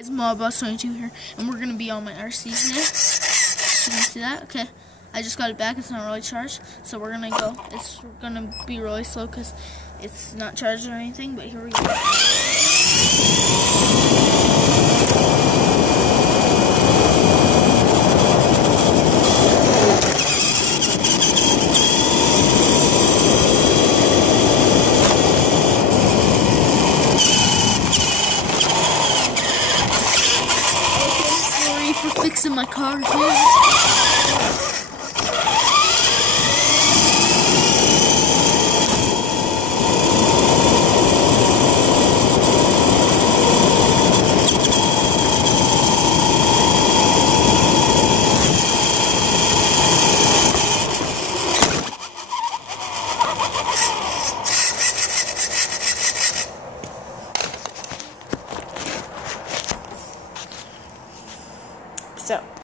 It's Mob22 here, and we're gonna be on my RC today. You can see that? Okay. I just got it back. It's not really charged, so we're gonna go. It's gonna be really slow because it's not charged or anything. But here we go. For fixing my car here. So